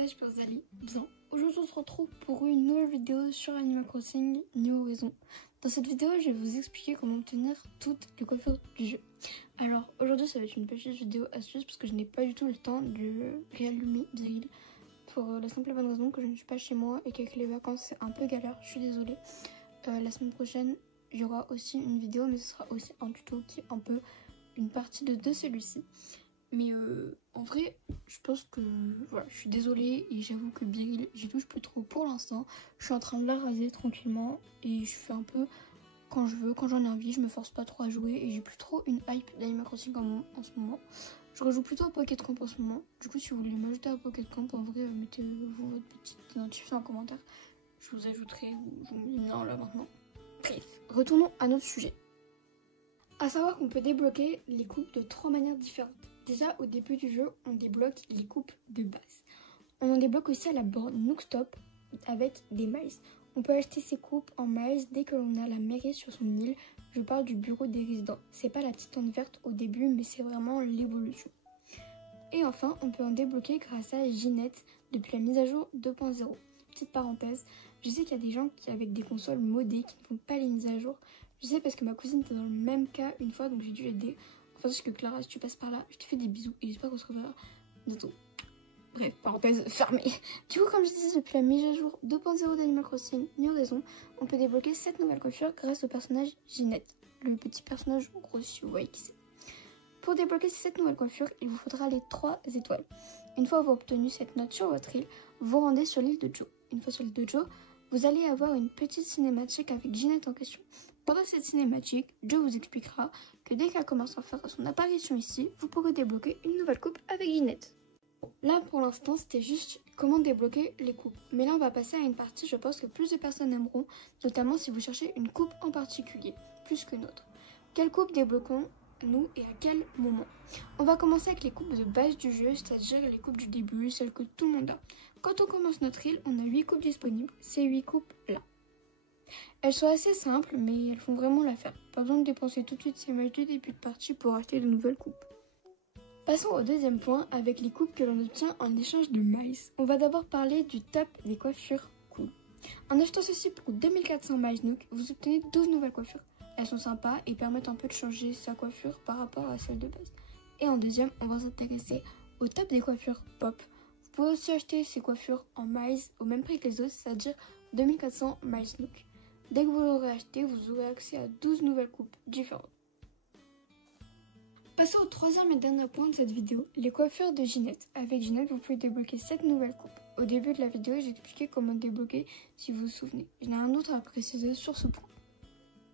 visage pour Zali. Bien, aujourd'hui on se retrouve pour une nouvelle vidéo sur Animal Crossing New Horizons. Dans cette vidéo, je vais vous expliquer comment obtenir toutes les coiffures du jeu. Alors aujourd'hui ça va être une petite vidéo astuce parce que je n'ai pas du tout le temps de réallumer Viril. Pour la simple et bonne raison que je ne suis pas chez moi et qu'avec les vacances c'est un peu galère, je suis désolée. La semaine prochaine il y aura aussi une vidéo mais ce sera aussi un tuto qui est un peu une partie de celui-ci. Mais en vrai, je pense que voilà, je suis désolée et j'avoue que Biril, j'y touche plus trop pour l'instant. Je suis en train de la raser tranquillement et je fais un peu quand je veux, quand j'en ai envie. Je me force pas trop à jouer et j'ai plus trop une hype d'Animal Crossing en ce moment. Je rejoue plutôt à Pocket Camp en ce moment. Du coup, si vous voulez m'ajouter à Pocket Camp, en vrai, mettez-vous votre petite identifiant en commentaire. Je vous ajouterai ou je vous mets le lien là maintenant. Bref, retournons à notre sujet. A savoir qu'on peut débloquer les coupes de 3 manières différentes. Déjà au début du jeu, on débloque les coupes de base. On en débloque aussi à la borne Nookstop avec des miles. On peut acheter ces coupes en miles dès que l'on a la mairie sur son île. Je parle du bureau des résidents. C'est pas la petite tente verte au début, mais c'est vraiment l'évolution. Et enfin, on peut en débloquer grâce à Ginette depuis la mise à jour 2.0. Petite parenthèse, je sais qu'il y a des gens qui avec des consoles modées qui ne font pas les mises à jour. Je sais parce que ma cousine était dans le même cas une fois, donc j'ai dû l'aider. Enfin, parce que Clara, si tu passes par là, je te fais des bisous et j'espère qu'on se reverra bientôt. Bref, parenthèse fermée. Du coup, comme je disais, depuis la mise à jour 2.0 d'Animal Crossing New Horizons, on peut débloquer 7 nouvelles coiffures grâce au personnage Ginette, le petit personnage gros si vous voyez qui c'est. Pour débloquer ces 7 nouvelles coiffures, il vous faudra les 3 étoiles. Une fois vous obtenu cette note sur votre île, vous rendez sur l'île de Joe. Une fois sur l'île de Joe, vous allez avoir une petite cinématique avec Ginette en question. Pendant cette cinématique, Joe vous expliquera que dès qu'elle commence à faire son apparition ici, vous pourrez débloquer une nouvelle coupe avec Ginette. Là pour l'instant c'était juste comment débloquer les coupes. Mais là on va passer à une partie je pense que plus de personnes aimeront, notamment si vous cherchez une coupe en particulier, plus que notre. Quelle coupe débloquons-nous et à quel moment? On va commencer avec les coupes de base du jeu, c'est-à-dire les coupes du début, celles que tout le monde a. Quand on commence notre île, on a 8 coupes disponibles, ces 8 coupes là. Elles sont assez simples, mais elles font vraiment l'affaire. Pas besoin de dépenser tout de suite ces mailles du début de partie pour acheter de nouvelles coupes. Passons au deuxième point avec les coupes que l'on obtient en échange de miles. On va d'abord parler du top des coiffures cool. En achetant ceci pour 2400 miles Nook, vous obtenez 12 nouvelles coiffures. Elles sont sympas et permettent un peu de changer sa coiffure par rapport à celle de base. Et en deuxième, on va s'intéresser au top des coiffures pop. Vous pouvez aussi acheter ces coiffures en miles au même prix que les autres, c'est-à-dire 2400 miles Nook. Dès que vous l'aurez acheté, vous aurez accès à 12 nouvelles coupes différentes. Passons au troisième et dernier point de cette vidéo, les coiffures de Ginette. Avec Ginette, vous pouvez débloquer 7 nouvelles coupes. Au début de la vidéo, j'ai expliqué comment débloquer si vous vous souvenez. Je n'ai rien d'autre à préciser sur ce point.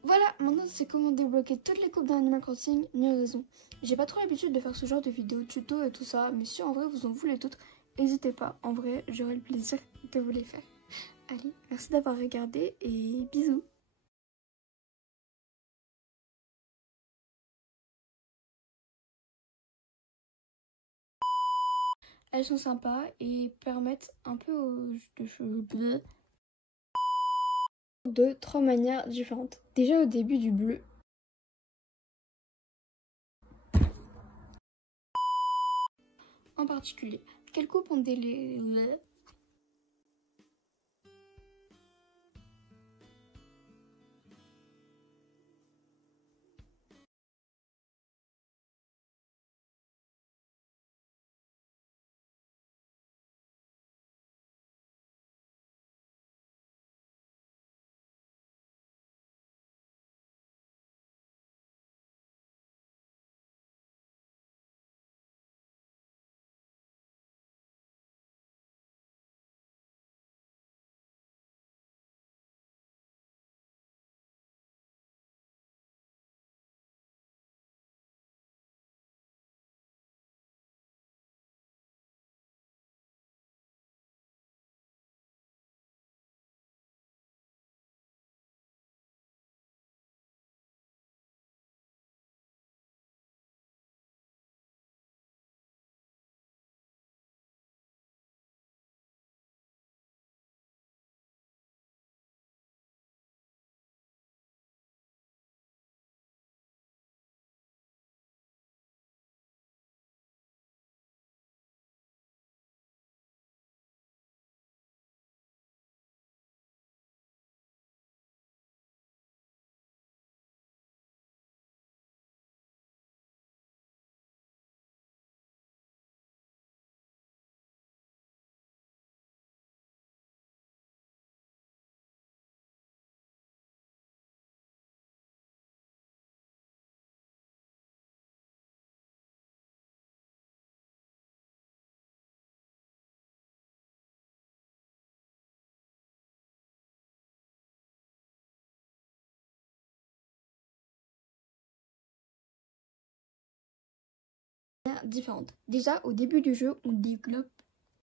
Voilà, maintenant c'est comment débloquer toutes les coupes d'Animal Crossing New Horizons. J'ai pas trop l'habitude de faire ce genre de vidéos tuto et tout ça, mais si en vrai vous en voulez toutes, n'hésitez pas. En vrai, j'aurai le plaisir de vous les faire. Allez, merci d'avoir regardé et bisous. Elles sont sympas et permettent un peu de cheveux de 3 manières différentes. Déjà au début du bleu. En particulier, quelle coupe ont des manière différente. Déjà, au début du jeu, on développe